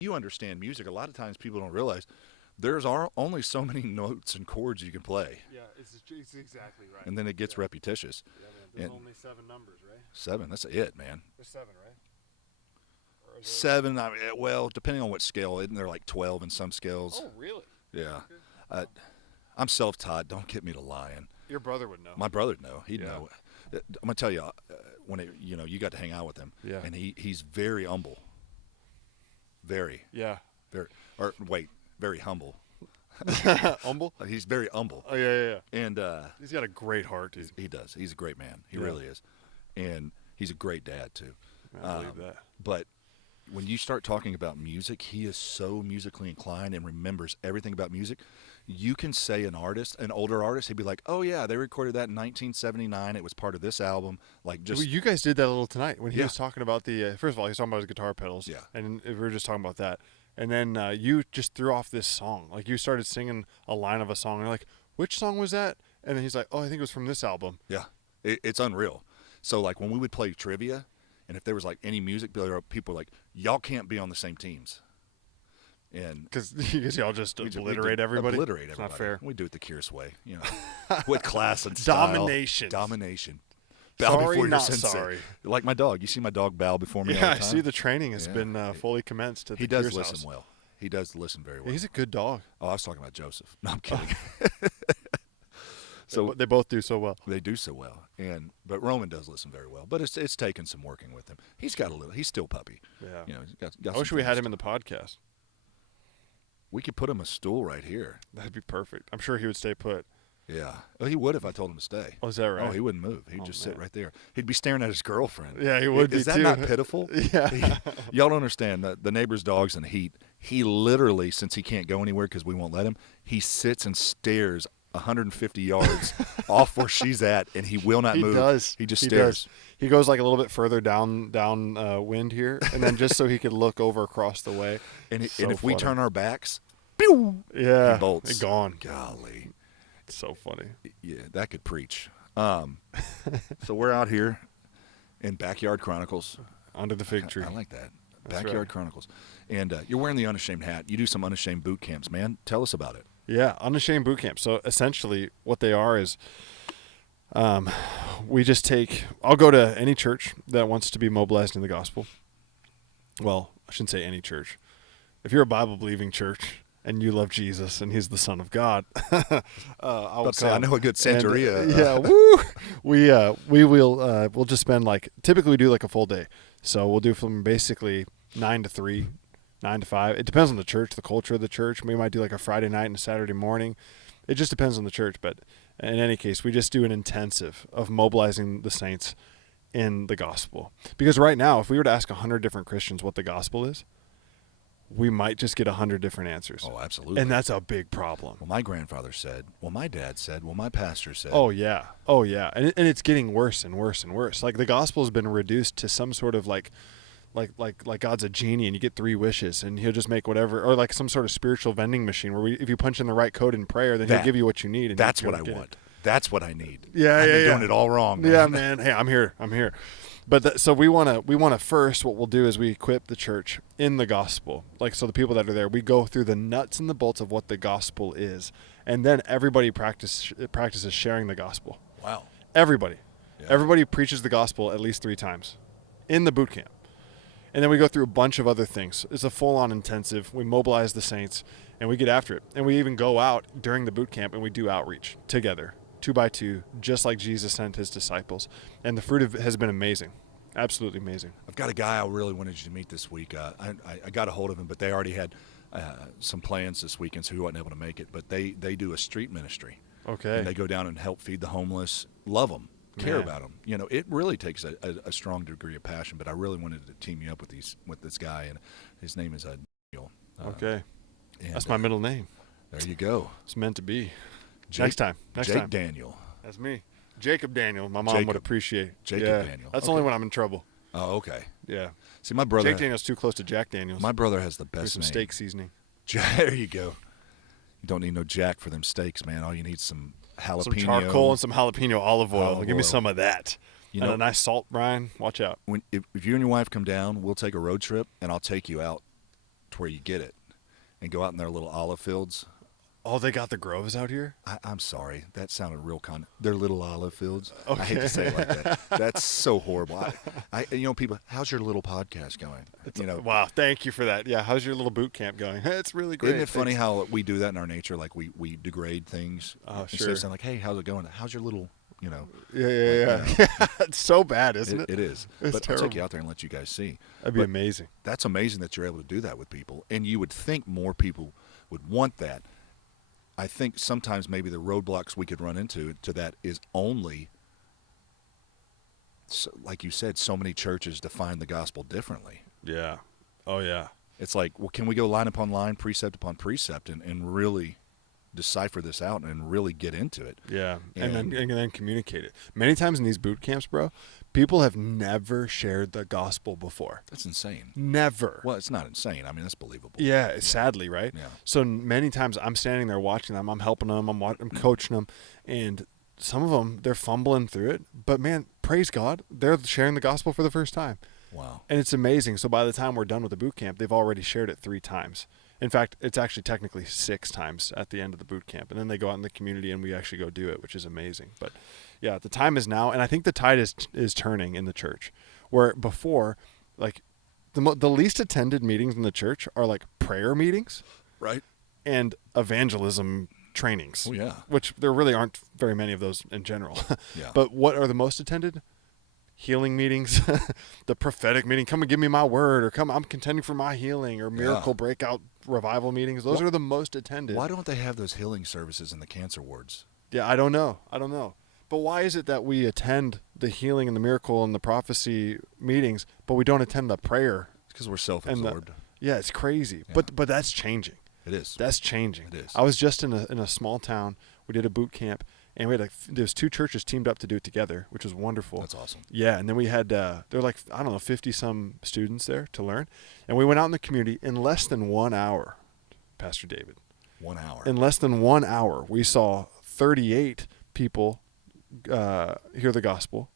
you understand music, a lot of times people don't realize only so many notes and chords you can play, Yeah, it's exactly right. and then it gets repetitious. Yeah, man. There's And only 7 numbers, right? 7, that's it, man. There's 7, right? Or is there... 7, I mean, well, depending on what scale, isn't there like 12 in some scales? Oh, really? Yeah. Okay. Uh, I'm self-taught. Don't get me to lying. Your brother would know. My brother'd know. He'd Yeah. know. I'm gonna tell you, you got to hang out with him, Yeah. and he's very humble. Very, Yeah. very, or wait, very humble. Humble? He's very humble, Oh, yeah. and He's got a great heart, dude. he does. He's a great man. He Yeah. really is, and he's a great dad too. I believe that. But when you start talking about music, he is so musically inclined and remembers everything about music. You can say an older artist, he'd be like, "Oh yeah, they recorded that in 1979. It was part of this album." Like just Well, you guys did that a little tonight when he Yeah. was talking about the. First of all, he was talking about his guitar pedals. Yeah. And we were just talking about that. And then you just threw off this song. Like you started singing a line of a song. And you're like, which song was that? And then he's like, oh, I think it was from this album. yeah, it's unreal. So like when we would play trivia, and if there was like any music, people were like, "Y'all can't be on the same teams." And Because y'all just we obliterate everybody. Obliterate It's everybody. not fair. We do it the Kier's way, with class and style. Domination. Bow Sorry, before your not sensei. sorry. Like my dog. You see my dog bow before me all Yeah, the I time? see the training has Yeah. been fully commenced at He the does Pierce listen house. well. He does listen very well. He's a good dog. Oh, I was talking about Joseph. No, I'm kidding. So They both do so well. they do so well, but Roman does listen very well. But it's taken some working with him. He's got a little. He's still puppy. Yeah. He's got I wish some we had things. him in the podcast. We could put him a stool right here. That'd be perfect. I'm sure he would stay put. Yeah. Well, he would if I told him to stay. Oh, is that right? Oh, he wouldn't move. He'd just sit man. right there. He'd be staring at his girlfriend. Yeah, he would Is be that too. not pitiful? Yeah. Y'all don't understand. The neighbor's dog's in the heat. He literally, since he can't go anywhere because we won't let him, he sits and stares 150 yards off where she's at, and he will not He move. does. He just He stares. does. He goes like a little bit further down wind here, and then just so he could look over across the way. And So if we funny. turn our backs, pew, Yeah, he bolts. he gone. Golly. It's so funny. Yeah, that could preach. So we're out here in Backyard Chronicles. Under the fig tree. I like that. That's Backyard right. Chronicles. And you're wearing the Unashamed hat. You do some Unashamed boot camps, man. Tell us about it. Yeah, Unashamed Bootcamps. So essentially, what they are is, we just take. I'll go to any church that wants to be mobilized in the gospel. Well, I shouldn't say any church. If you're a Bible-believing church and you love Jesus and He's the Son of God, I'll Let's say I come. know a good Santeria. And, yeah, woo. We'll just spend typically we do like a full day. So we'll do from basically 9 to 3. 9 to 5. It depends on the church, the culture of the church. We might do like a Friday night and a Saturday morning. It just depends on the church. But in any case, we just do an intensive of mobilizing the saints in the gospel. Because right now, if we were to ask 100 different Christians what the gospel is, we might just get 100 different answers. Oh, absolutely. And that's a big problem. Well, my grandfather said, well, my dad said, well, my pastor said. Oh, yeah. And it's getting worse and worse and worse. Like the gospel has been reduced to some sort of like God's a genie and you get 3 wishes and He'll just make whatever, or like some sort of spiritual vending machine where if you punch in the right code in prayer, then He'll give you what you need. And That's you what I get want. it. That's what I need. Yeah, I've been yeah. doing it all wrong, man. Yeah, man. Hey, I'm here. But so we want to first, what we'll do is we equip the church in the gospel. Like, so the people that are there, we go through the nuts and the bolts of what the gospel is. And then everybody practices sharing the gospel. Wow. Everybody. Yeah. Everybody preaches the gospel at least 3 times in the boot camp. And then we go through a bunch of other things. It's a full-on intensive. We mobilize the saints, and we get after it. And we even go out during the boot camp, and we do outreach together, 2 by 2, just like Jesus sent His disciples. And the fruit of it has been amazing, absolutely amazing. I've got a guy I really wanted you to meet this week. I got a hold of him, but they already had some plans this weekend, so he wasn't able to make it. But they do a street ministry. Okay. And they go down and help feed the homeless, love them, care Man. about them. It really takes a strong degree of passion. But I really wanted to team you up with this guy, and his name is Daniel. Okay. And, That's my middle name. There you go. It's meant to be. Jake, Next time. Jake Daniel. That's me. Jacob Daniel. My mom Jacob. would appreciate. Jacob Daniel. That's Okay. only when I'm in trouble. Oh, okay. Yeah. See, my brother. Jake Daniel's too close to Jack Daniels. My brother has the Here's best some name. steak seasoning. There you go. You don't need no Jack for them steaks, man. All you need is some jalapeno. Some charcoal and some jalapeno olive oil. Olive Give me oil. some of that. You And know- a nice salt brine. Watch out. If you and your wife come down, we'll take a road trip, and I'll take you out north where you get it and go out in their little olive fields. Oh, they got the groves out here? I'm sorry. That sounded real They're little olive fields. Okay. I hate to say it like that. That's so horrible. People, how's your little podcast going? Wow, thank you for that. Yeah, how's your little boot camp going? It's really great. Isn't it funny how we do that in our nature? Like we degrade things. Oh, Instead sure. of saying like, hey, how's it going? How's your little, Yeah. It's so bad, isn't it? It is. It's But terrible. I'll take you out there and let you guys see. That'd be But amazing. That's amazing that you're able to do that with people. And you would think more people would want that. I think sometimes maybe the roadblocks we could run into to that is only, like you said, so many churches define the gospel differently. Yeah. Oh, yeah. It's like, well, can we go line upon line, precept upon precept, and really decipher this out and really get into it? Yeah, and then communicate it. Many times in these boot camps, bro, people have never shared the gospel before. That's insane. Never. Well, it's not insane. I mean, that's believable. Yeah, sadly, right? Yeah. So many times I'm standing there watching them, I'm helping them, I'm coaching them, and some of them, they're fumbling through it. But, man, praise God, they're sharing the gospel for the first time. Wow. And it's amazing. So by the time we're done with the boot camp, they've already shared it 3 times. In fact, it's actually technically 6 times at the end of the boot camp. And then they go out in the community and we actually go do it, which is amazing. But, yeah, the time is now. And I think the tide is turning in the church. Where before, like, the least attended meetings in the church are, like, prayer meetings. Right. And evangelism trainings. Oh, yeah. Which there really aren't very many of those in general. Yeah. But what are the most attended? Healing meetings, the prophetic meeting, come and give me my word, or I'm contending for my healing, or miracle breakout revival meetings. Those are the most attended. Why don't they have those healing services in the cancer wards? Yeah, I don't know. But why is it that we attend the healing and the miracle and the prophecy meetings, but we don't attend the prayer? It's because we're self-absorbed. Yeah, it's crazy. Yeah. But that's changing. It is. That's changing. It is. I was just in a small town. We did a boot camp, and we had there's 2 churches teamed up to do it together, which was wonderful. That's awesome. Yeah, and then we had there were like, I don't know, 50 some students there to learn, and we went out in the community in less than 1 hour. Pastor David. 1 hour. In less than 1 hour, we saw 38 people hear the gospel,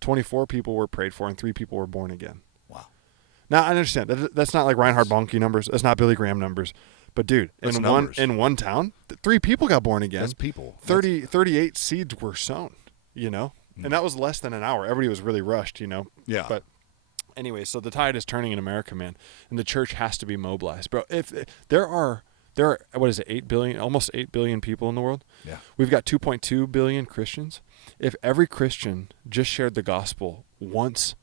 24 people were prayed for, and 3 people were born again. Wow. Now I understand that's not like Reinhard Bonnke numbers. That's not Billy Graham numbers. But dude, That's in numbers. one town, 3 people got born again. That's people. 38 seeds were sown, and that was less than an hour. Everybody was really rushed, Yeah. But anyway, so the tide is turning in America, man, and the church has to be mobilized, bro. If there are what is it, 8 billion, almost 8 billion people in the world. Yeah. We've got 2.2 billion Christians. If every Christian just shared the gospel once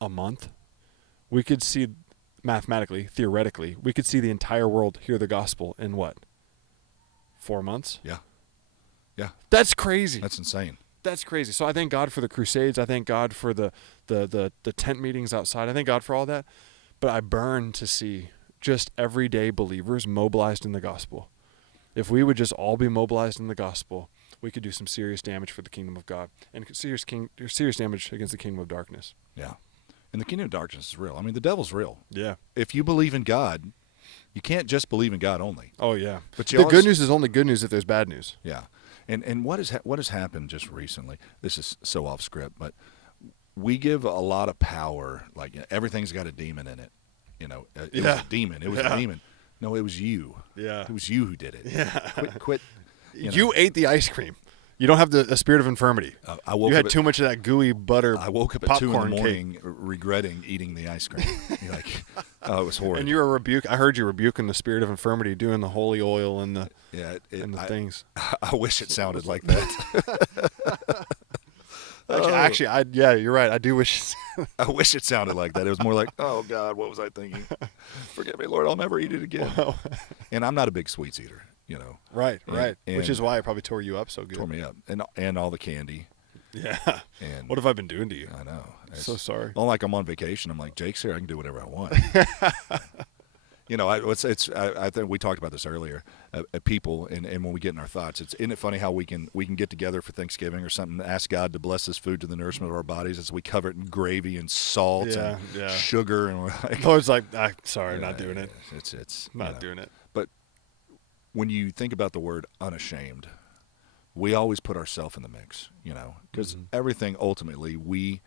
a month, we could see. Mathematically, theoretically, we could see the entire world hear the gospel in what? 4 months? Yeah. Yeah. That's crazy. That's insane. That's crazy. So I thank God for the crusades. I thank God for the tent meetings outside. I thank God for all that. But I burn to see just everyday believers mobilized in the gospel. If we would just all be mobilized in the gospel, we could do some serious damage for the kingdom of God and serious damage against the kingdom of darkness. Yeah. And the kingdom of darkness is real. I mean, the devil's real. Yeah. If you believe in God, you can't just believe in God only. Oh, yeah. But the good news is only good news if there's bad news. Yeah. And what has happened just recently, this is so off script, but we give a lot of power, like everything's got a demon in it. It was a demon. It was a demon. No, it was you. Yeah. It was you who did it. Yeah. Quit. You ate the ice cream. You don't have a spirit of infirmity. You had too much of that gooey butter. I woke up at 2 in the popcorn morning regretting eating the ice cream. You're like, oh, it was horrible. And you're I heard you rebuking the spirit of infirmity, doing the holy oil and the things. I wish it sounded like that. Actually, you're right. I do wish. I wish it sounded like that. It was more like, oh God, what was I thinking? Forgive me, Lord. I'll never eat it again. Wow. And I'm not a big sweets eater. Right. And Which is why it probably tore you up so good. Tore me up, and all the candy. Yeah. And what have I been doing to you? I know. So sorry. Well, like I'm on vacation. I'm like, Jake's here. I can do whatever I want. I think we talked about this earlier. People, and when we get in our thoughts, isn't it funny how we can get together for Thanksgiving or something, and ask God to bless this food to the nourishment of our bodies as we cover it in gravy and salt and sugar, and we're like, Lord's like, sorry, not doing it. It's not doing it. But when you think about the word unashamed, we always put ourselves in the mix, because everything ultimately we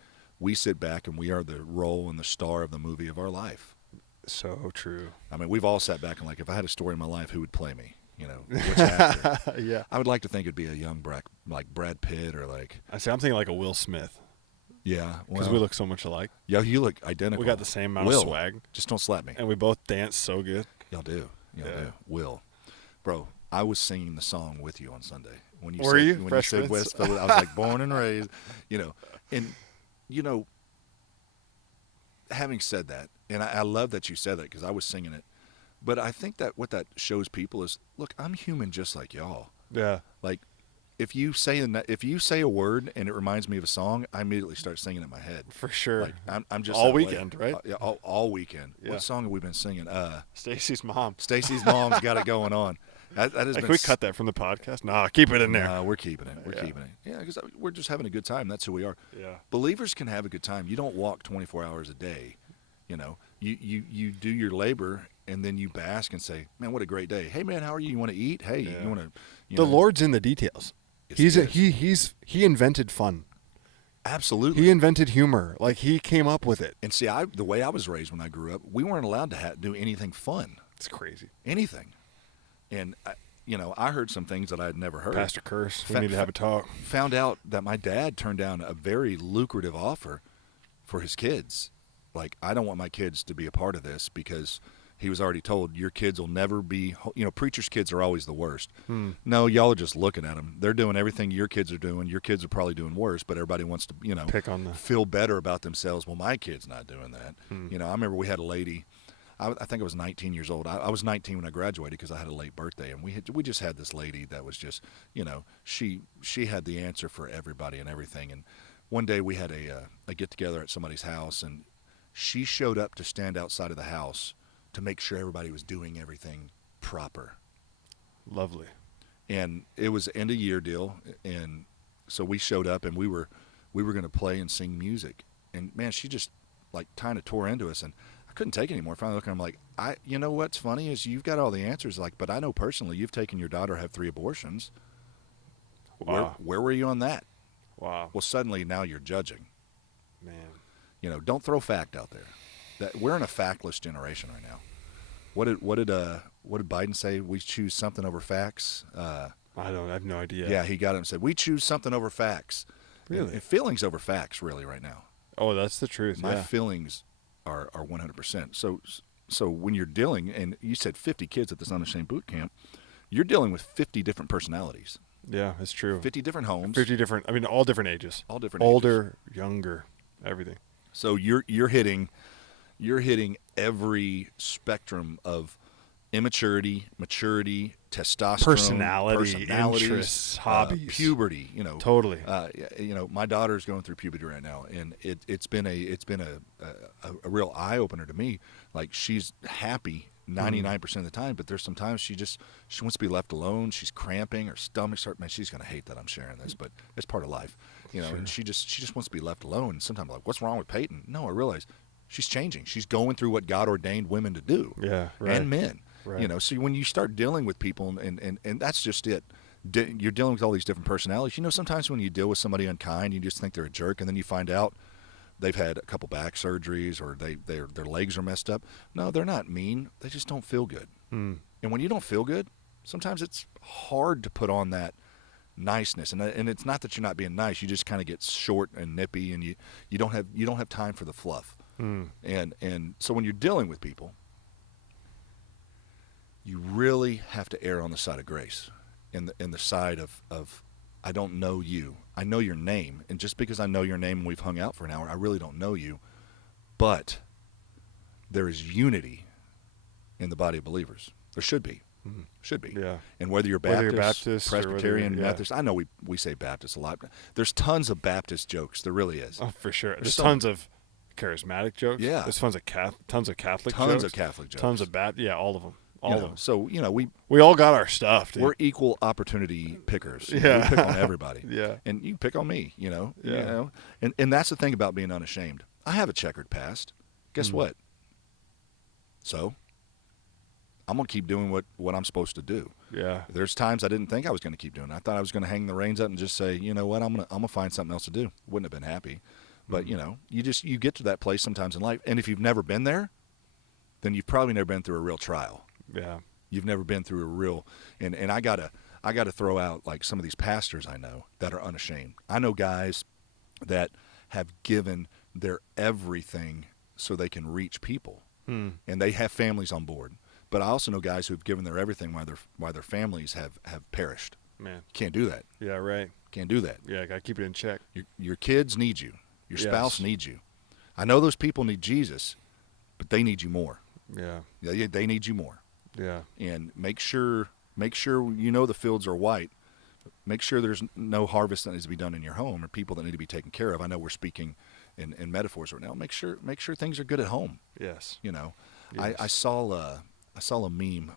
sit back and we are the role and the star of the movie of our life. So true. I mean, we've all sat back and like, if I had a story in my life, who would play me? You know, which actor? Yeah. I would like to think it'd be a young like Brad Pitt or like. I see. I'm thinking like a Will Smith Yeah, because well, we look so much alike. yeah, you look identical. We got the same amount Will, of swag, just don't slap me. and we both dance so good. Y'all do. Y'all Yeah. do. Will, bro, I was singing the song with you on Sunday when you Were said you? when Fresh you said Prince? West Philly. I was like born and raised, you know, and you know. Having said that, and I love that you said that because I was singing it, but I think that what that shows people is, look, I'm human just like y'all. Yeah. Like, if you say a word and it reminds me of a song, I immediately start singing it in my head. For sure. Like I'm just all that way. weekend, right? Yeah, all weekend. Yeah. What song have we been singing? Stacy's mom. Stacy's mom's got it going on. That has Like, been. can we cut that from the podcast? Nah, keep it in there. No, we're keeping it. We're Yeah. keeping it. Yeah, because we're just having a good time. That's who we are. Yeah. Believers can have a good time. You don't walk 24 hours a day. You know, you do your labor and then you bask and say, man, what a great day. Hey, man, how are you? You want to eat? Hey, Yeah. you want to? The Lord's in the details. Yes, He invented fun. Absolutely. He invented humor. Like, he came up with it. And see, the way I was raised when I grew up, we weren't allowed to do anything fun. It's crazy. Anything. And I heard some things that I had never heard. Pastor Curse. We Fa- need to have a talk. Found out that my dad turned down a very lucrative offer for his kids. Like, I don't want my kids to be a part of this because he was already told your kids will never be, preachers' kids are always the worst. No, y'all are just looking at them. They're doing everything your kids are doing. Your kids are probably doing worse, but everybody wants to, Pick on the. feel better about themselves. Well, my kid's not doing that. I remember we had a lady, I think I was 19 years old. I was 19 when I graduated because I had a late birthday, and we just had this lady that was just, she had the answer for everybody and everything. And one day we had a get together at somebody's house, and she showed up to stand outside of the house to make sure everybody was doing everything proper. Lovely. And it was an end of year deal, and so we showed up and we were going to play and sing music. And man, she just like kind of tore into us, and I couldn't take it anymore. Finally looking, I'm like, you know what's funny is you've got all the answers, like, but I know personally you've taken your daughter to have 3 abortions. Wow. Where were you on that? Wow. Well, suddenly now you're judging. Man. Don't throw fact out there. That we're in a factless generation right now. What did Biden say? We choose something over facts. I have no idea. Yeah, he got it and said we choose something over facts. Really? And feelings over facts, really, right now. Oh, that's the truth. My yeah. feelings are 100%. So when you're dealing, and you said 50 kids at this Unashamed Bootcamp, you're dealing with 50 different personalities. Yeah, it's true. 50 different homes. 50 different. I mean, all different ages. All different Older, younger, everything. So you're hitting every spectrum of immaturity, maturity, testosterone, Personality, personalities, interests, hobbies. puberty. Totally. My daughter's going through puberty right now, and it's been a real eye opener to me. Like, she's happy 99% of the time, but there's some times she wants to be left alone. She's cramping, her stomach's hurt. Man, she's gonna hate that I'm sharing this, but it's part of life, Sure. And she just wants to be left alone. Sometimes I'm like, what's wrong with Peyton? No, I realize she's changing. She's going through what God ordained women to do, Yeah, right. and men. Right. So when you start dealing with people, and that's just it. You're dealing with all these different personalities. Sometimes when you deal with somebody unkind, you just think they're a jerk, and then you find out they've had a couple back surgeries or their legs are messed up. No, they're not mean. They just don't feel good. And when you don't feel good, sometimes it's hard to put on that niceness. And it's not that you're not being nice. You just kind of get short and nippy, and you don't have time for the fluff. And so when you're dealing with people, you really have to err on the side of grace, in the side of I don't know you. I know your name, and just because I know your name and we've hung out for an hour, I really don't know you. But there is unity in the body of believers. There should be. Should be. Yeah. And whether you're Whether Baptist, you're Baptist or Presbyterian, whether- yeah. Methodist, I know we say Baptist a lot. There's tons of Baptist jokes. There really is. Oh, for sure. There's so- tons of charismatic jokes. Yeah. There's tons of Catholic jokes. Tons of Catholic jokes. Tons of yeah, all of them. All of them. So We all got our stuff, dude. we're equal opportunity pickers. Yeah. We pick on everybody. Yeah. And you can pick on me, Yeah. And that's the thing about being unashamed. I have a checkered past. Guess what? So I'm going to keep doing what I'm supposed to do. Yeah. There's times I didn't think I was going to keep doing it. I thought I was going to hang the reins up and just say, you know what, I'm going to find something else to do. Wouldn't have been happy. But, you get to that place sometimes in life. And if you've never been there, then you've probably never been through a real trial. Yeah. You've never been through a real, and I gotta throw out like some of these pastors I know that are unashamed. I know guys that have given their everything so they can reach people, and they have families on board. But I also know guys who've given their everything while their families have perished. Man. Can't do that. Yeah, right. Can't do that. Yeah, got to keep it in check. Your kids need you. Your Yes. spouse needs you. I know those people need Jesus, but they need you more. Yeah. Yeah, they need you more. Yeah. And make sure you know the fields are white. Make sure there's no harvest that needs to be done in your home or people that need to be taken care of. I know we're speaking in metaphors right now. Make sure things are good at home. Yes. You know, Yes. I saw a meme.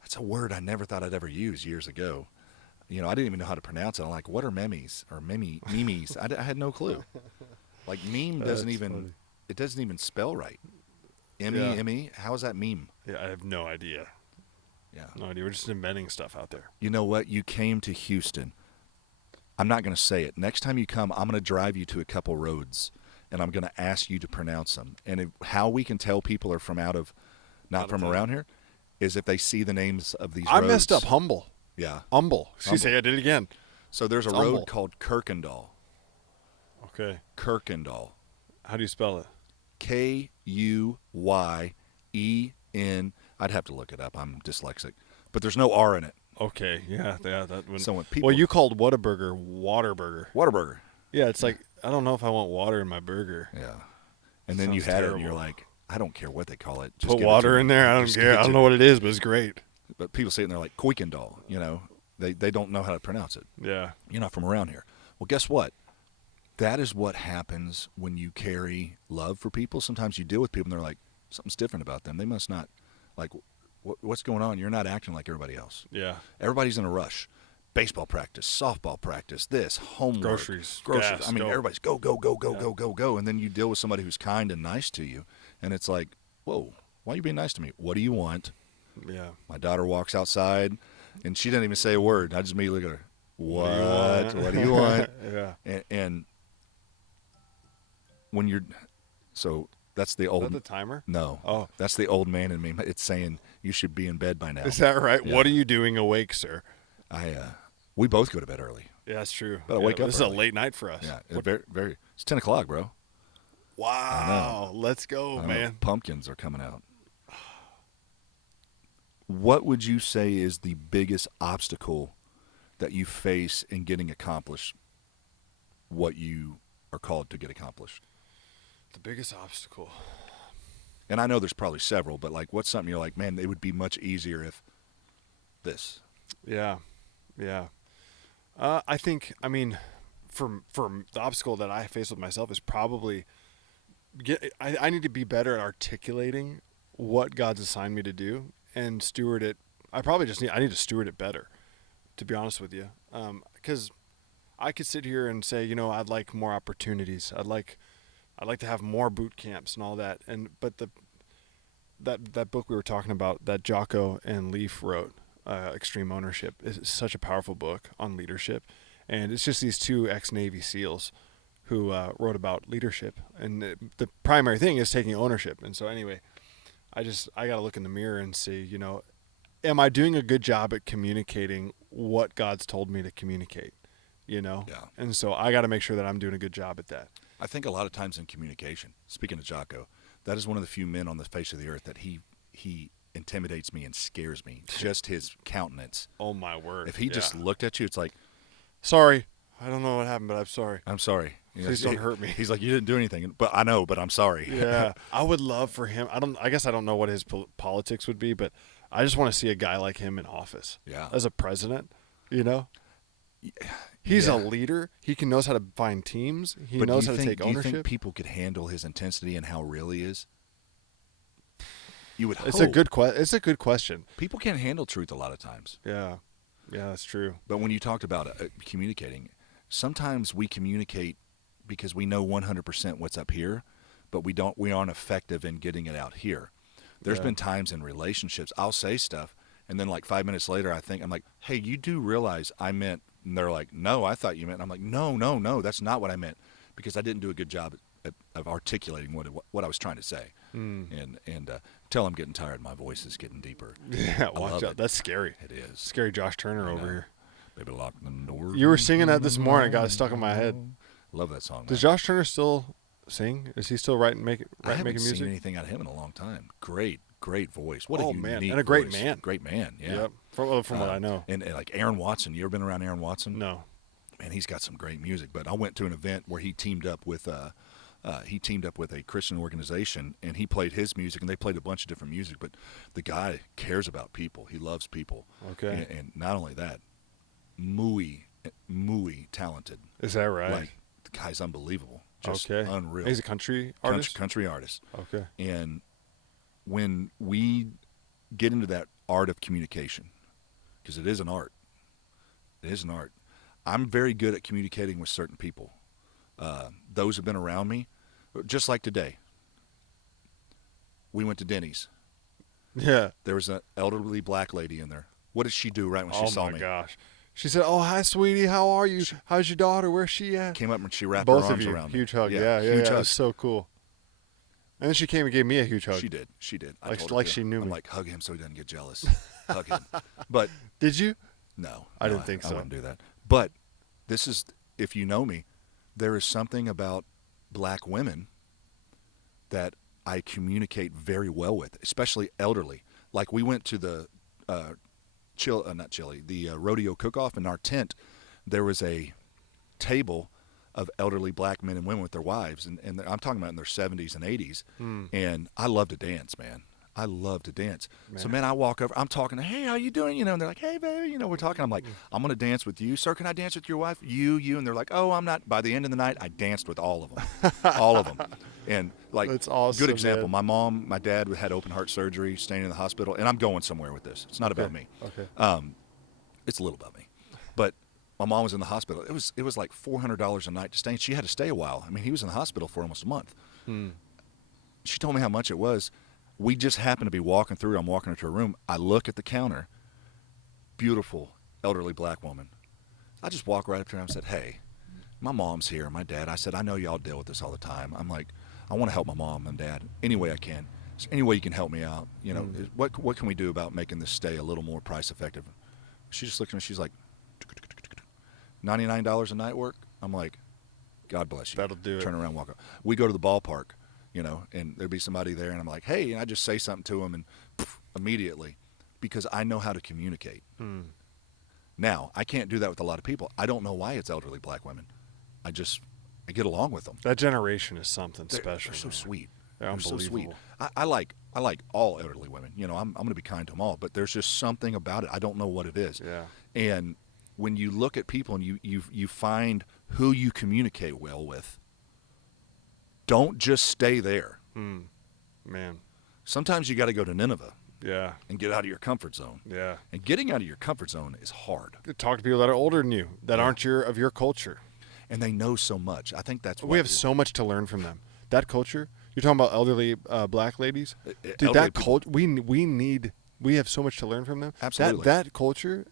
That's a word I never thought I'd ever use years ago. You know, I didn't even know how to pronounce it. I'm like, what are memes or memes? I had no clue. Like meme doesn't That's even funny. it doesn't even spell right. M-E, Yeah. M-E? How is that meme? Yeah, I have no idea. Yeah. No idea. We're just inventing stuff out there. You know what? You came to Houston. I'm not going to say it. Next time you come, I'm going to drive you to a couple roads, and I'm going to ask you to pronounce them. And how we can tell people are from not Out of from town. around here is if they see the names of these I roads. messed up. Humble. Yeah. Humble. Excuse me, I did it again. So there's a It's road Humble. called Kirkendall. Okay. Kirkendall. How do you spell it? Kuyên. I'd have to look it up. I'm dyslexic. But there's no R in it. Okay. Yeah. That one. So when people Well, you called Whataburger Waterburger. Whataburger. Yeah, it's like I don't know if I want water in my burger. Yeah. And then you Sounds had it and you're terrible. like, I don't care what they call it. Just Put give it to water me. in there. I don't Just give care. it I to don't me. know what it is, but it's great. But people say it and they're like, Kuykendall, you know. They don't know how to pronounce it. Yeah. You're not from around here. Well, guess what? That is what happens when you carry love for people. Sometimes you deal with people and they're like, something's different about them. They must not, like, what's going on? You're not acting like everybody else. Yeah. Everybody's in a rush. Baseball practice, softball practice, this, homework. Groceries, gas, I mean, go. everybody's go. And then you deal with somebody who's kind and nice to you. And it's like, whoa, why are you being nice to me? What do you want? Yeah. My daughter walks outside, and she didn't even say a word. I just immediately look at her. What? What do you want? Yeah. And when you're, so that's the Is old. that the timer? No. Oh. That's the old man in me. It's saying you should be in bed by now. Is that right? Yeah. What are you doing awake, sir? We both go to bed early. Yeah, that's true. But I wake up This early. is a late night for us. Yeah. Very. It's 10 o'clock, bro. Wow. Let's go, I know. man. Pumpkins are coming out. What would you say is the biggest obstacle that you face in getting accomplished what you are called to get accomplished? The biggest obstacle. And I know there's probably several, but like what's something you're like, man, it would be much easier if this. Yeah. Yeah. I think, I mean, for the obstacle that I face with myself is probably I need to be better at articulating what God's assigned me to do and steward it. I need to steward it better, to be honest with you. Because I could sit here and say, you know, I'd like more opportunities. I'd like to have more boot camps and all that. But that book we were talking about that Jocko and Leaf wrote, Extreme Ownership, is such a powerful book on leadership. And it's just these two ex-Navy SEALs who wrote about leadership. And the primary thing is taking ownership. And so anyway, I got to look in the mirror and see, you know, am I doing a good job at communicating what God's told me to communicate, you know? Yeah. And so I got to make sure that I'm doing a good job at that. I think a lot of times in communication, speaking of Jocko, that is one of the few men on the face of the earth that he intimidates me and scares me. Just his countenance. Oh, my word. If he just looked at you, it's like, Sorry. I don't know what happened, but I'm sorry. I'm sorry. You know, Please don't hurt me. He's like, you didn't do anything. But I know, but I'm sorry. Yeah. I would love for him. I guess I don't know what his politics would be, but I just want to see a guy like him in office. Yeah. As a president, you know? He's Yeah. a leader. He knows how to find teams. He But knows how to take do you ownership. think people could handle his intensity and how real he is? You would It's hope. a good question. People can't handle truth a lot of times. Yeah. Yeah, that's true. But when you talked about communicating, sometimes we communicate because we know 100% what's up here, but we aren't effective in getting it out here. There's Yeah. been times in relationships I'll say stuff, and then like 5 minutes later I'm like, hey, you do realize I meant, and they're like, no, I thought you meant. And I'm like, no, that's not what I meant, because I didn't do a good job of articulating what I was trying to say. and tell I'm getting tired. My voice is getting deeper. Yeah, I watch love out. it. That's scary. It is. Scary Josh Turner I over know. here. Baby, lock the door. You were singing that this morning. It got stuck in my head. Love that song. Does Man. Josh Turner still sing? Is he still I haven't making seen music? anything out of him in a long time. Great voice. What a Oh, unique man. And a great voice. man. Great man. Yeah. Yep. From what I know. And like Aaron Watson. You ever been around Aaron Watson? No. Man, he's got some great music. But I went to an event where he teamed up with a Christian organization, and he played his music, and they played a bunch of different music. But the guy cares about people. He loves people. Okay. And not only that, muy talented. Is that right? Like the guy's unbelievable. Just okay. unreal. He's a country artist? Country artist. Okay. And when we get into that art of communication, because it is an art. It is an art. I'm very good at communicating with certain people. Those have been around me, just like today. We went to Denny's. Yeah. There was an elderly black lady in there. What did she do right when she saw me? Oh, my gosh. She said, "Oh, hi, sweetie. How are you? How's your daughter? Where's she at?" Came up and she wrapped Both her of arms you. around me. Huge hug. Huge It hug. was so cool. And then she came and gave me a huge hug. She did. I Like- told her like to. she knew I'm me. like, hug him so he doesn't get jealous. Hug him. But Did you? no. I no, didn't think so. I wouldn't do that. But this is, if you know me, there is something about black women that I communicate very well with, especially elderly. Like we went to the rodeo cook-off. In our tent, there was a table of elderly black men and women with their wives, and I'm talking about in their 70s and 80s. And I love to dance, man. I love to dance. So, man, I walk over. I'm talking, "Hey, how you doing?" And they're like, "Hey, baby." We're talking. I'm like, "I'm going to dance with you. Sir, can I dance with your wife?" You. And they're like, "Oh, I'm not." By the end of the night, I danced with all of them. All of them. And, like, That's awesome, good example. man. My dad had open heart surgery, staying in the hospital. And I'm going somewhere with this. It's not about me. Okay. It's a little about me. But my mom was in the hospital. It was like $400 a night to stay. And she had to stay a while. I mean, he was in the hospital for almost a month. She told me how much it was. We just happened to be walking through. I'm walking into her room. I look at the counter. Beautiful, elderly black woman. I just walk right up to her and I said, "Hey, my mom's here, my dad." I said, "I know y'all deal with this all the time." I'm like, "I want to help my mom and dad any way I can. Is there any way you can help me out? What can we do about making this stay a little more price effective?" She just looked at me. She's like, $99 a night work? I'm like, "God bless you." That'll do it. Turn around, walk up. We go to the ballpark, and there'd be somebody there, and I'm like, "Hey," and I just say something to them, and immediately, because I know how to communicate. Now, I can't do that with a lot of people. I don't know why it's elderly black women. I get along with them. That generation is something They're special. so man. sweet. They're so sweet. unbelievable. I like all elderly women. I'm going to be kind to them all, but there's just something about it. I don't know what it is. Yeah. And when you look at people and you find who you communicate well with, don't just stay there. Man. Sometimes you got to go to Nineveh Yeah. and get out of your comfort zone. Yeah. And getting out of your comfort zone is hard. Talk to people that are older than you, that aren't of your culture. And they know so much. I think that's We have so much to learn from them. That culture. You're talking about elderly black ladies, dude. elderly That culture. We have so much to learn from them. Absolutely. That culture,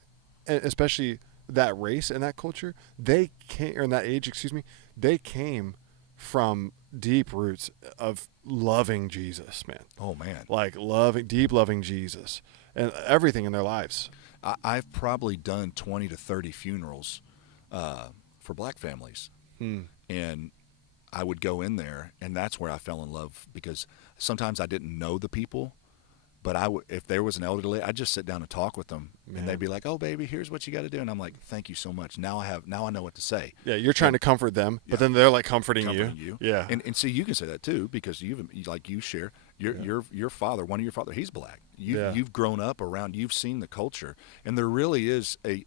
especially that race and that culture, they came, or in that age, excuse me, they came from deep roots of loving Jesus, man. Oh, man. Like loving Jesus and everything in their lives. I've probably done 20 to 30 funerals for black families. And I would go in there, and that's where I fell in love, because sometimes I didn't know the people, but if there was an elderly, I'd just sit down and talk with them, and they'd be like, "Oh, baby, here's what you got to do." And I'm like, "Thank you so much. Now I know what to say." Yeah, you're trying to comfort them, but then they're like comforting you. Yeah. And see, you can say that too, because you share your father, one of your father, he's black. You've grown up around, you've seen the culture, and there really is a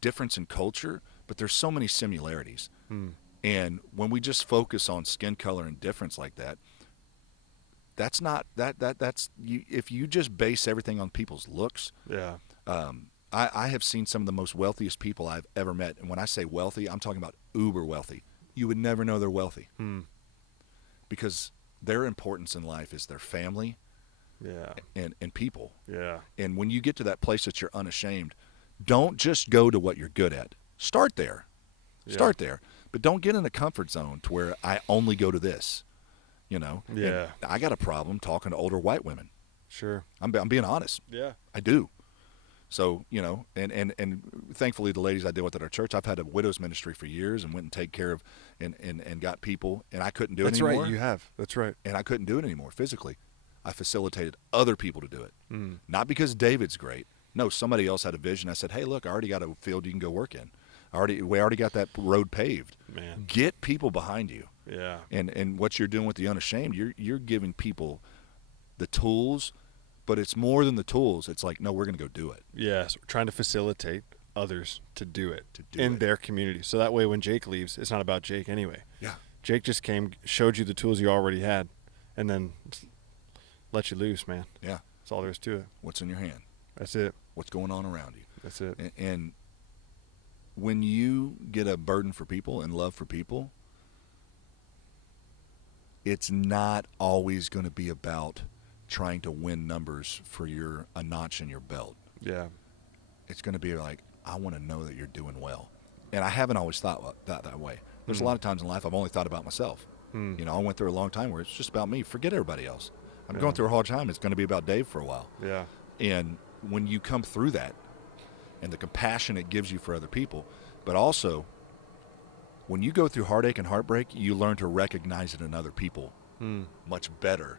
difference in culture, but there's so many similarities. And when we just focus on skin color and difference like that, that's not that's you. If you just base everything on people's looks, Yeah. I have seen some of the most wealthiest people I've ever met, and when I say wealthy, I'm talking about uber wealthy. You would never know they're wealthy, because their importance in life is their family, Yeah. and people. Yeah. And when you get to that place that you're unashamed, don't just go to what you're good at. Start there. Yeah. Start there, but don't get in a comfort zone to where I only go to this. you know. Yeah. And I got a problem talking to older white women. Sure. I'm being honest. Yeah. I do. So, you know, and thankfully the ladies I deal with at our church, I've had a widow's ministry for years and went and take care of and got people, and I couldn't do it That's anymore. right. You have. That's right. And I couldn't do it anymore physically. I facilitated other people to do it. Mm. Not because David's great. No, somebody else had a vision. I said, hey, look, I already got a field you can go work in. We already got that road paved. Man. Get people behind you. Yeah. And what you're doing with the Unashamed, you're giving people the tools, but it's more than the tools. It's like, no, we're going to go do it. Yes. We're trying to facilitate others to do it In their community. So that way when Jake leaves, it's not about Jake anyway. Yeah. Jake just came, showed you the tools you already had, and then let you loose, man. Yeah. That's all there is to it. What's in your hand? That's it. What's going on around you? That's it. And when you get a burden for people and love for people, it's not always going to be about trying to win numbers for a notch in your belt. Yeah. It's going to be like, I want to know that you're doing well. And I haven't always thought that way. There's a lot of times in life I've only thought about myself. You know, I went through a long time where it's just about me. Forget everybody else. I'm going through a hard time. It's going to be about Dave for a while. Yeah. And when you come through that and the compassion it gives you for other people, but also when you go through heartache and heartbreak, you learn to recognize it in other people much better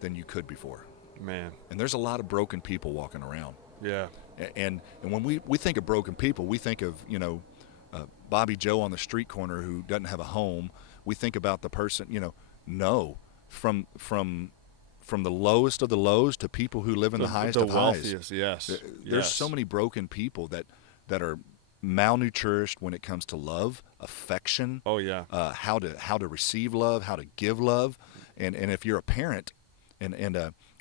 than you could before. Man. And there's a lot of broken people walking around. Yeah. And when we think of broken people, we think of, you know, Bobby Joe on the street corner who doesn't have a home. We think about the person, you know, no, from the lowest of the lows to people who live in the highest of highs. The wealthiest, yes. There's so many broken people that are malnourished when it comes to love, affection. Oh, yeah. How to receive love, how to give love, and if you're a parent,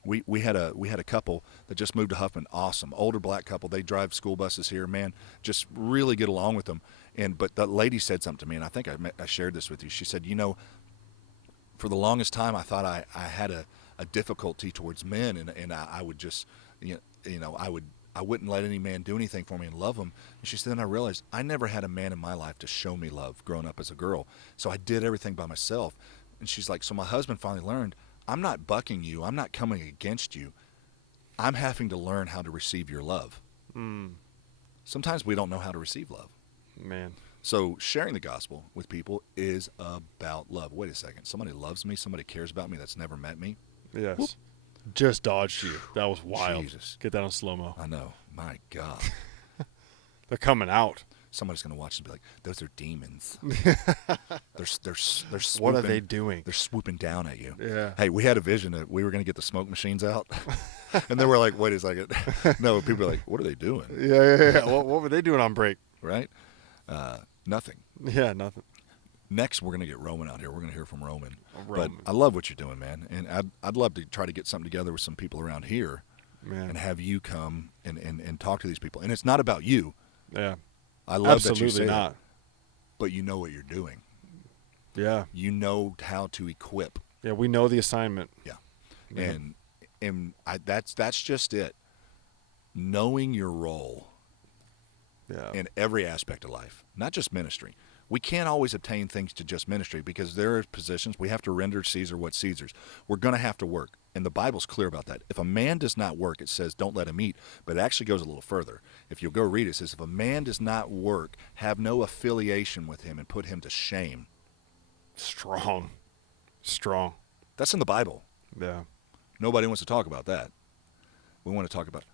we had a couple that just moved to Huffman, awesome older black couple. They drive school buses here, man. Just really get along with them. But the lady said something to me, and I think I shared this with you. She said, you know, for the longest time I thought I had a difficulty towards men, and I would just, you know, I wouldn't let any man do anything for me and love him. And she said, then I realized I never had a man in my life to show me love growing up as a girl. So I did everything by myself. And she's like, so my husband finally learned, I'm not bucking you. I'm not coming against you. I'm having to learn how to receive your love. Sometimes we don't know how to receive love. Man. So sharing the gospel with people is about love. Wait a second. Somebody loves me. Somebody cares about me that's never met me. Yes. Whoop. Just dodged you. That was wild. Jesus. Get that on slow-mo. I know. My God. They're coming out. Somebody's going to watch and be like, those are demons. they're swooping, What are they doing? They're swooping down at you. Yeah. Hey, we had a vision that we were going to get the smoke machines out. And then we're like, wait a second. No, people are like, what are they doing? Yeah. What were they doing on break? Right? Nothing. Yeah, nothing. Next, we're going to get Roman out here. We're going to hear from Roman. Roman. But I love what you're doing, man. And I'd love to try to get something together with some people around here Man. and have you come and talk to these people. And it's not about you. Yeah. I love Absolutely that you say not. that. But you know what you're doing. Yeah. You know how to equip. Yeah, we know the assignment. Yeah. Man. And that's just it. Knowing your role Yeah. in every aspect of life, not just ministry. We can't always obtain things to just ministry because there are positions we have to render Caesar what's Caesar's. We're going to have to work, and the Bible's clear about that. If a man does not work, it says don't let him eat, but it actually goes a little further. If you'll go read it, it says if a man does not work, have no affiliation with him and put him to shame. Strong. That's in the Bible. Yeah. Nobody wants to talk about that. We want to talk about,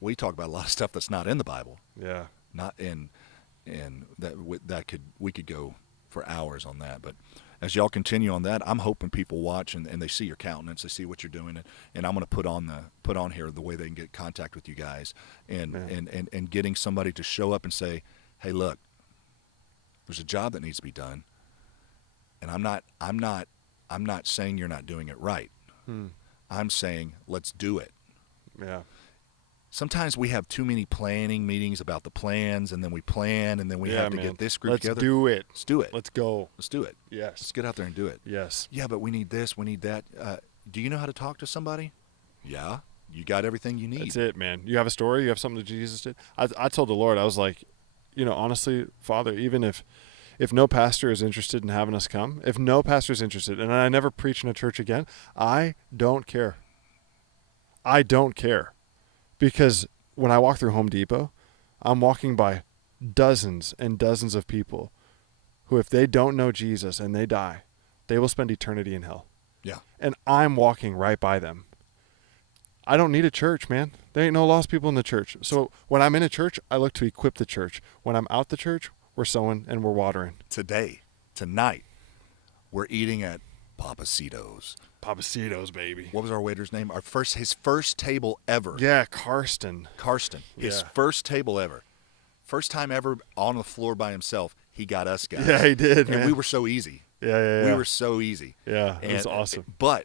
we talk about a lot of stuff that's not in the Bible. Yeah. Not in, and we could go for hours on that. But as y'all continue on that, I'm hoping people watch and they see your countenance, they see what you're doing, and I'm going to put on here the way they can get in contact with you guys, and getting somebody to show up and say, hey, look, there's a job that needs to be done, and I'm not saying you're not doing it right. I'm saying let's do it. Yeah. Sometimes we have too many planning meetings about the plans, and then we plan, and then we have to get this group together. Let's do it. Let's do it. Let's go. Let's do it. Yes. Let's get out there and do it. Yes. Yeah, but we need this. We need that. Do you know how to talk to somebody? Yeah. You got everything you need. That's it, man. You have a story? You have something that Jesus did? I told the Lord, I was like, honestly, Father, even if if no pastor is interested in having us come, if no pastor is interested, and I never preach in a church again, I don't care. I don't care. Because when I walk through Home Depot, I'm walking by dozens and dozens of people who, if they don't know Jesus and they die, they will spend eternity in hell. Yeah. And I'm walking right by them. I don't need a church, man. There ain't no lost people in the church. So when I'm in a church, I look to equip the church. When I'm out the church, we're sowing and we're watering. Tonight, we're eating at Papacitos. Papacitos, baby. What was our waiter's name? His first table ever. Yeah, Karsten. His Yeah. first table ever. First time ever on the floor by himself. He got us guys. Yeah, he did, and man. we were so easy. Yeah. We were so easy. Yeah, it was And- awesome. But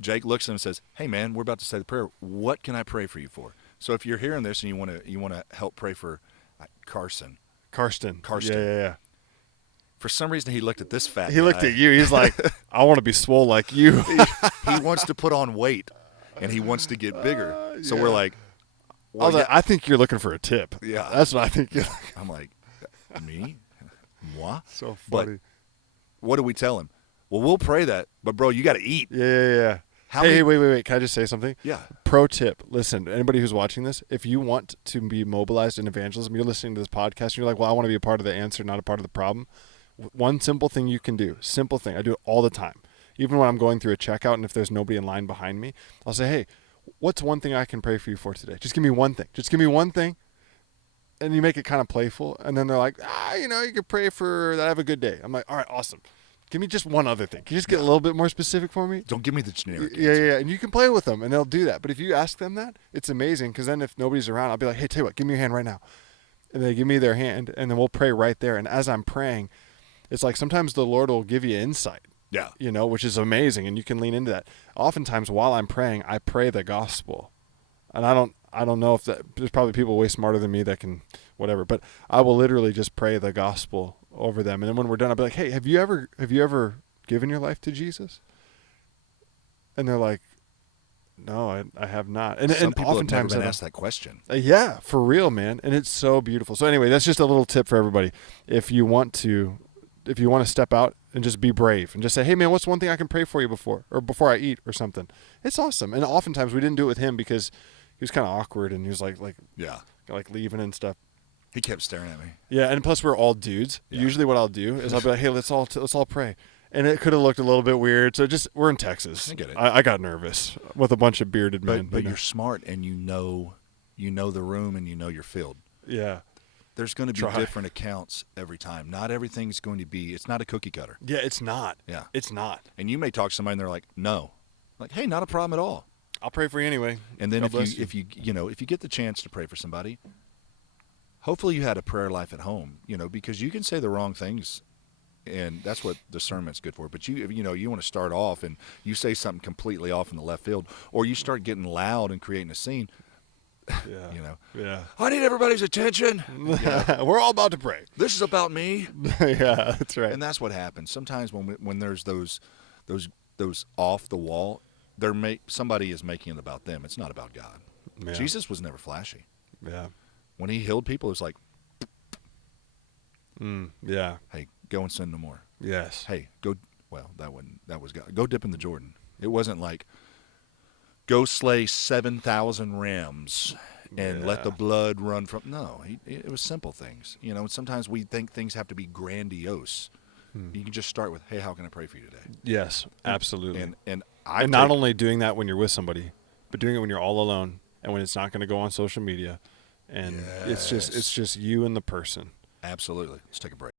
Jake looks at him and says, "Hey, man, we're about to say the prayer. What can I pray for you for?" So if you're hearing this and you want to help pray for Karsten. Karsten. Yeah. For some reason, he looked at this fat He guy. looked at you. He's like, I want to be swole like you. He wants to put on weight, and he wants to get bigger. So yeah. we're like, I well, was like, I think you're looking for a tip. Yeah. That's what I think. You're I'm like, me? Moi? so But funny. what do we tell him? Well, we'll pray that, but bro, you got to eat. Yeah. How Hey, many- wait. Can I just say something? Yeah. Pro tip. Listen, anybody who's watching this, if you want to be mobilized in evangelism, you're listening to this podcast, and you're like, well, I want to be a part of the answer, not a part of the problem. One simple thing you can do, simple thing. I do it all the time. Even when I'm going through a checkout and if there's nobody in line behind me, I'll say, hey, what's one thing I can pray for you for today? Just give me one thing. Just give me one thing. And you make it kind of playful. And then they're like, you can pray for that I have a good day. I'm like, all right, awesome. Give me just one other thing. Can you just get a little bit more specific for me? Don't give me the generic Yeah. answer. And you can play with them, and they'll do that. But if you ask them that, it's amazing, because then if nobody's around, I'll be like, hey, tell you what, give me your hand right now. And they give me their hand, and then we'll pray right there. And as I'm praying, it's like sometimes the Lord will give you insight, Yeah. which is amazing, and you can lean into that. Oftentimes while I'm praying, I pray the gospel. And I don't know if there's probably people way smarter than me that can whatever, but I will literally just pray the gospel over them. And then when we're done, I'll be like, hey, have you ever given your life to Jesus? And they're like, no, I have not. And Some people have never oftentimes been asked that question. yeah, for real, man. And it's so beautiful. So anyway, that's just a little tip for everybody. If you want to step out and just be brave and just say, hey man, what's one thing I can pray for you before I eat or something? It's awesome. And oftentimes we didn't do it with him because he was kind of awkward and he was like Yeah. leaving and stuff. He kept staring at me. Yeah. And plus we're all dudes. Yeah. Usually what I'll do is I'll be like, hey, let's all pray. And it could have looked a little bit weird. So we're in Texas. I get it. I got nervous with a bunch of bearded men. But you're smart, and you know the room, and you know your field. yeah. There's going to be Try. different accounts every time. Not everything's going to be. It's not a cookie cutter. Yeah, it's not. Yeah. It's not. And you may talk to somebody, and they're like, "No," like, "Hey, not a problem at all." I'll pray for you anyway. And then God bless if you get the chance to pray for somebody, hopefully you had a prayer life at home. Because you can say the wrong things, and that's what discernment's good for. But you want to start off and you say something completely off in the left field, or you start getting loud and creating a scene. Yeah. Yeah. Yeah. I need everybody's attention. We're all about to pray. This is about me. Yeah, that's right. And that's what happens. Sometimes when there's those off the wall, somebody is making it about them. It's not about God. Yeah. Jesus was never flashy. Yeah. When he healed people, it was like, Yeah. "Hey, go and sin no more. Yes. Hey, go." Well, that was God. Go dip in the Jordan. It wasn't like, "Go slay 7,000 rams and let the blood run from." No, it was simple things. And sometimes we think things have to be grandiose. You can just start with, "Hey, how can I pray for you today?" Yes, absolutely. And not only doing that when you're with somebody, but doing it when you're all alone and when it's not going to go on social media, and it's just you and the person. absolutely. Let's take a break.